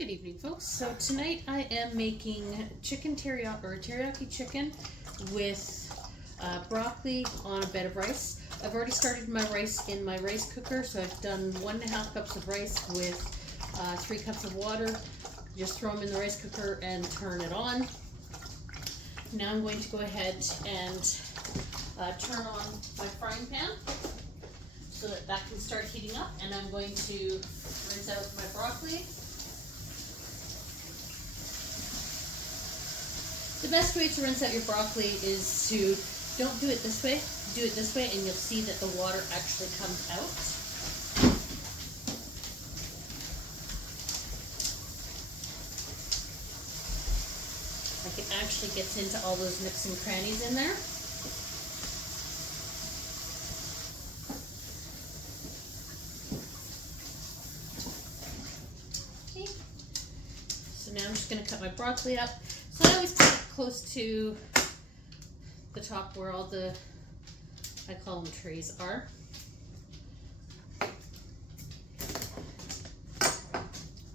Good evening, folks. So tonight I am making teriyaki chicken with broccoli on a bed of rice. I've already started my rice in my rice cooker, so I've done 1.5 cups of rice with 3 cups of water. Just throw them in the rice cooker and turn it on. Now I'm going to go ahead and turn on my frying pan so that can start heating up, and I'm going to rinse out my broccoli. The best way to rinse out your broccoli is to, don't do it this way, do it this way and you'll see that the water actually comes out. Like it actually gets into all those nooks and crannies in there. Okay. So now I'm just going to cut my broccoli up. So I always cut it close to the top where all the, I call them trays, are.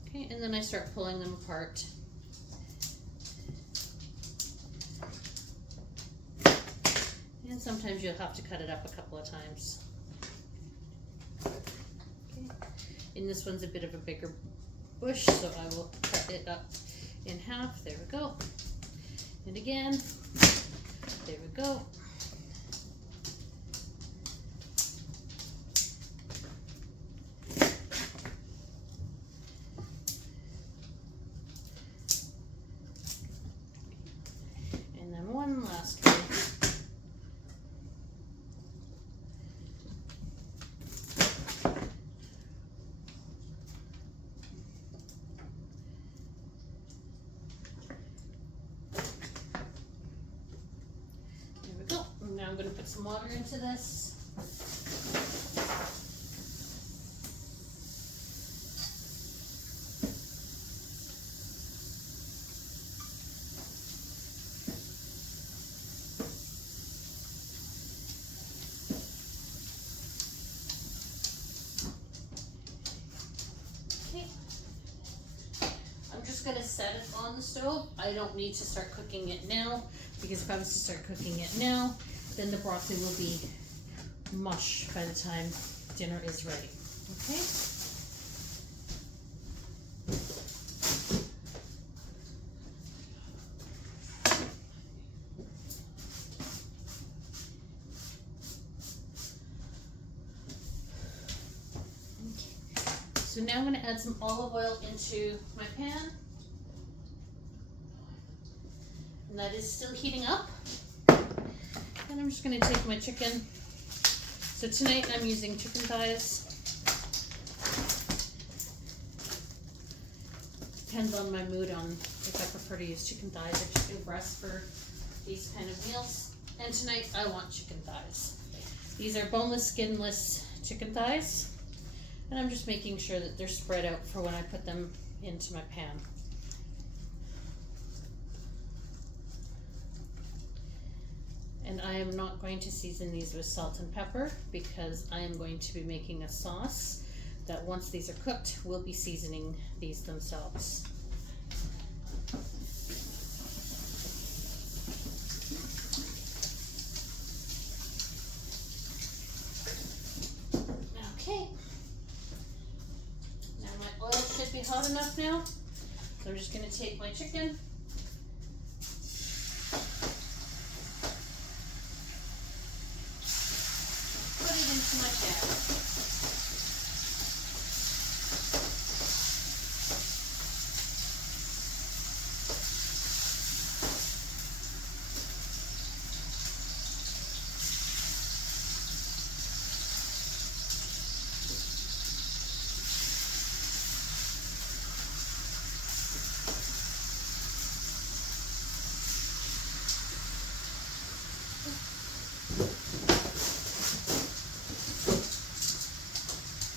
Okay, and then I start pulling them apart. And sometimes you'll have to cut it up a couple of times. Okay. And this one's a bit of a bigger bush, so I will cut it up in half. There we go. And again, there we go. And then one last one. Now I'm going to put some water into this. Okay. I'm just going to set it on the stove. I don't need to start cooking it now, because if I was to start cooking it now, then the broccoli will be mush by the time dinner is ready. Okay? So now I'm going to add some olive oil into my pan. And that is still heating up. And I'm just going to take my chicken. So tonight I'm using chicken thighs. Depends on my mood on if I prefer to use chicken thighs or chicken breast for these kind of meals. And tonight I want chicken thighs. These are boneless, skinless chicken thighs. And I'm just making sure that they're spread out for when I put them into my pan. And I am not going to season these with salt and pepper, because I am going to be making a sauce that once these are cooked, we'll be seasoning these themselves. Okay. Now my oil should be hot enough now. So I'm just going to take my chicken. Into my pan.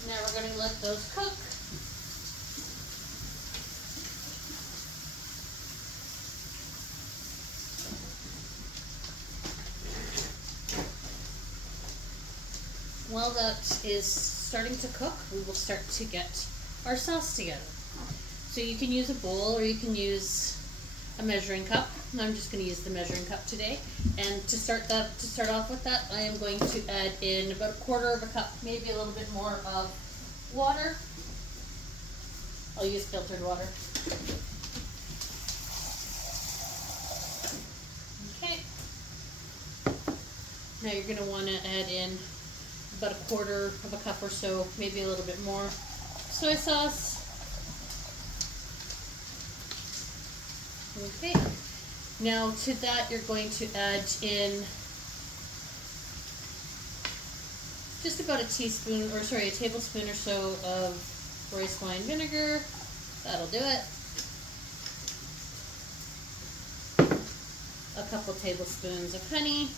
Now we're going to let those cook. While that is starting to cook, we will start to get our sauce together. So you can use a bowl or you can use a measuring cup. I'm just going to use the measuring cup today. And to start off with that, I am going to add in about a quarter of a cup, maybe a little bit more of water. I'll use filtered water. Okay. Now you're going to want to add in about a quarter of a cup or so, maybe a little bit more soy sauce. Okay. Now to that you're going to add in just about a tablespoon or so of rice wine vinegar. That'll do it. A couple tablespoons of honey.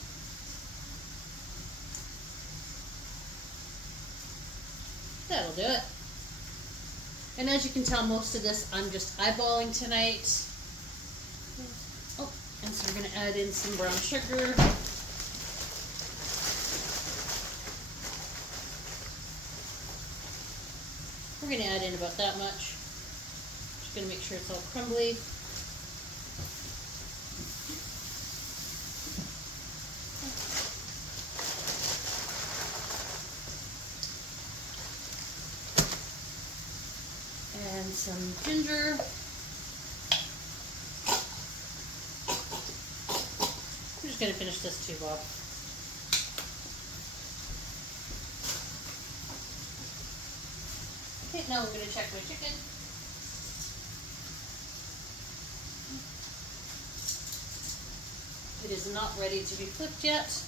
That'll do it. And as you can tell, most of this I'm just eyeballing tonight. Oh, and so we're going to add in some brown sugar. We're going to add in about that much. Just going to make sure it's all crumbly. And some ginger. I'm just going to finish this tube off. Okay, now we're going to check my chicken. It is not ready to be flipped yet.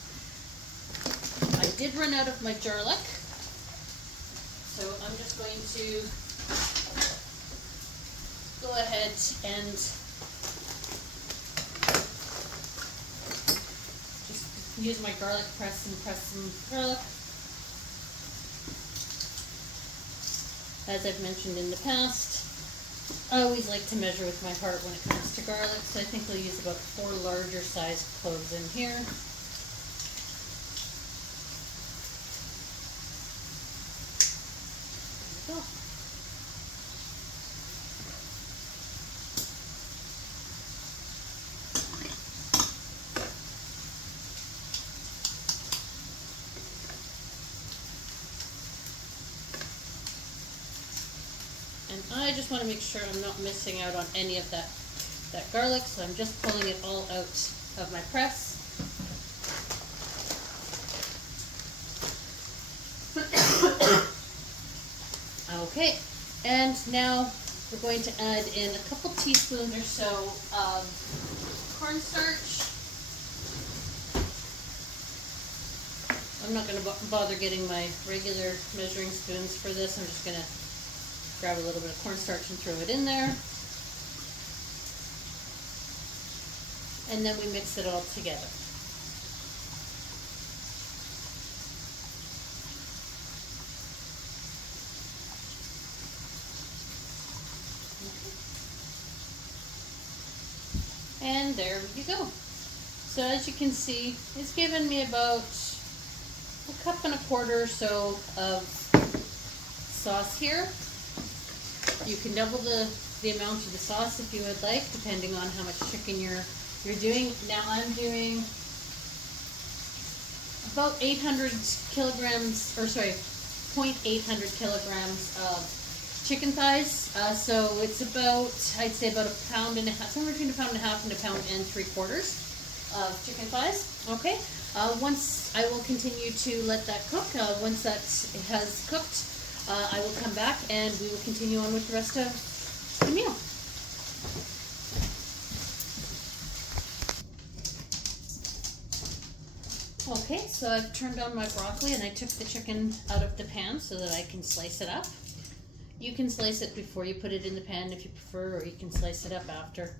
I did run out of my garlic, so I'm just going to go ahead and just use my garlic press and press some garlic. As I've mentioned in the past, I always like to measure with my heart when it comes to garlic, so I think we'll use about 4 larger sized cloves in here. There we go. And I just want to make sure I'm not missing out on any of that garlic, so I'm just pulling it all out of my press. Okay, and now we're going to add in a couple teaspoons or so of cornstarch. I'm not going to bother getting my regular measuring spoons for this. I'm just going to grab a little bit of cornstarch and throw it in there. And then we mix it all together. And there you go. So as you can see, it's given me about a cup and a quarter or so of sauce here. You can double the amount of the sauce if you would like, depending on how much chicken you're doing. Now I'm doing about 800 kilograms, or sorry, 0.800 kilograms of chicken thighs. So it's about, I'd say about a pound and a half, somewhere between a pound and a half and a pound and 3/4 of chicken thighs. Okay. Once I will continue to let that cook. Once that has cooked, I will come back and we will continue on with the rest of the meal. Okay, so I've turned on my broccoli and I took the chicken out of the pan so that I can slice it up. You can slice it before you put it in the pan if you prefer, or you can slice it up after.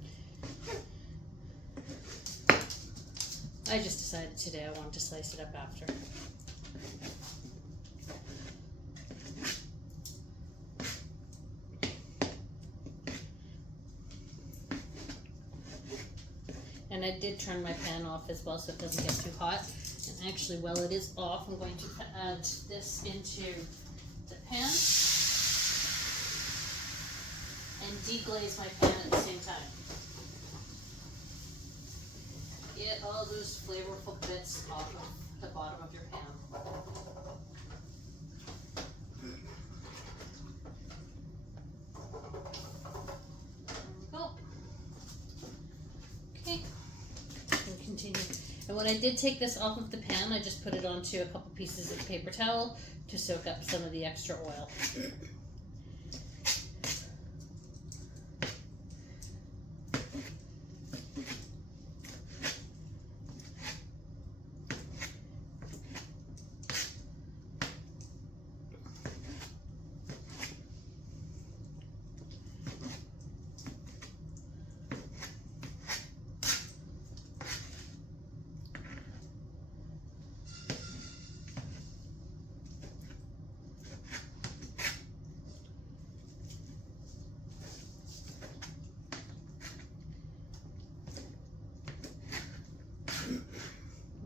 I just decided today I wanted to slice it up after. And I did turn my pan off as well so it doesn't get too hot. And actually, while it is off, I'm going to add this into the pan. And deglaze my pan at the same time. Get all those flavorful bits off of the bottom of your pan. Continue. And when I did take this off of the pan, I just put it onto a couple pieces of paper towel to soak up some of the extra oil.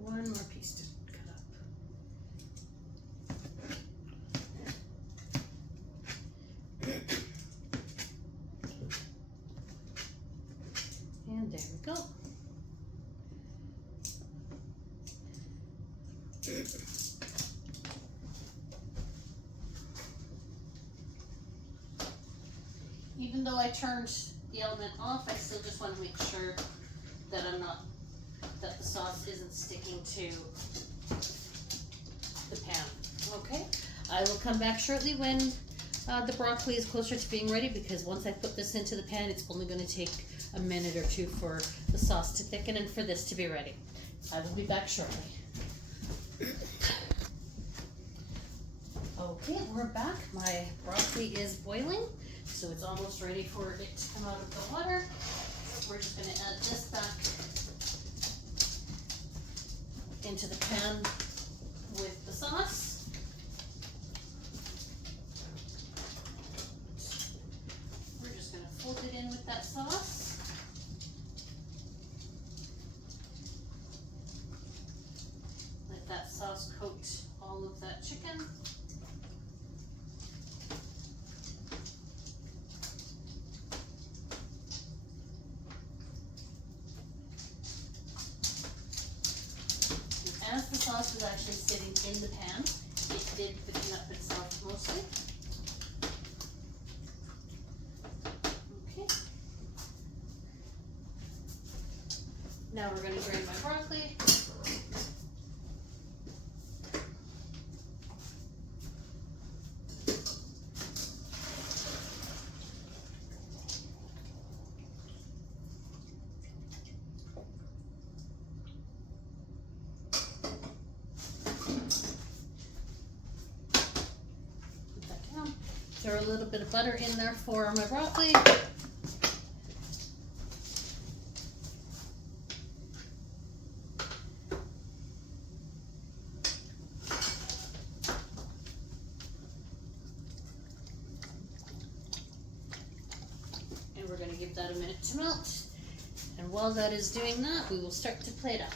One more piece to cut up. And there we go. Even though I turned the element off, I still just want to make sure that that the sauce isn't sticking to the pan. Okay, I will come back shortly when the broccoli is closer to being ready, because once I put this into the pan, it's only going to take a minute or two for the sauce to thicken and for this to be ready. I will be back shortly. Okay, we're back. My broccoli is boiling, so it's almost ready for it to come out of the water. We're just going to add this back into the pan with the sauce. We're just going to fold it in with that sauce. Let that sauce coat all of that chicken. As the sauce was actually sitting in the pan, it did thicken up itself mostly. Okay. Now we're going to drain my broccoli. Throw a little bit of butter in there for my broccoli. And we're going to give that a minute to melt. And while that is doing that, we will start to plate up.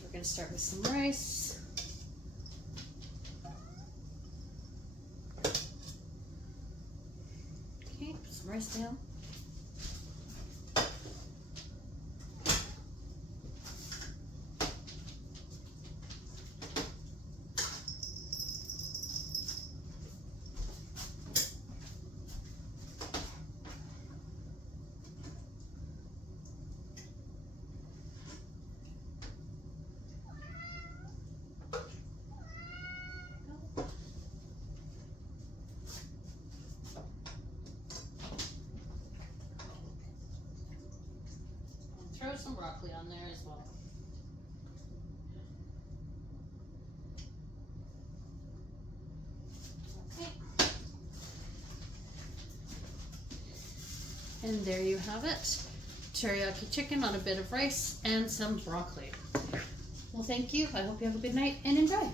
We're going to start with some rice. Okay, put some rice down. Throw some broccoli on there as well. Okay. And there you have it. Teriyaki chicken on a bit of rice and some broccoli. Well, thank you. I hope you have a good night and enjoy.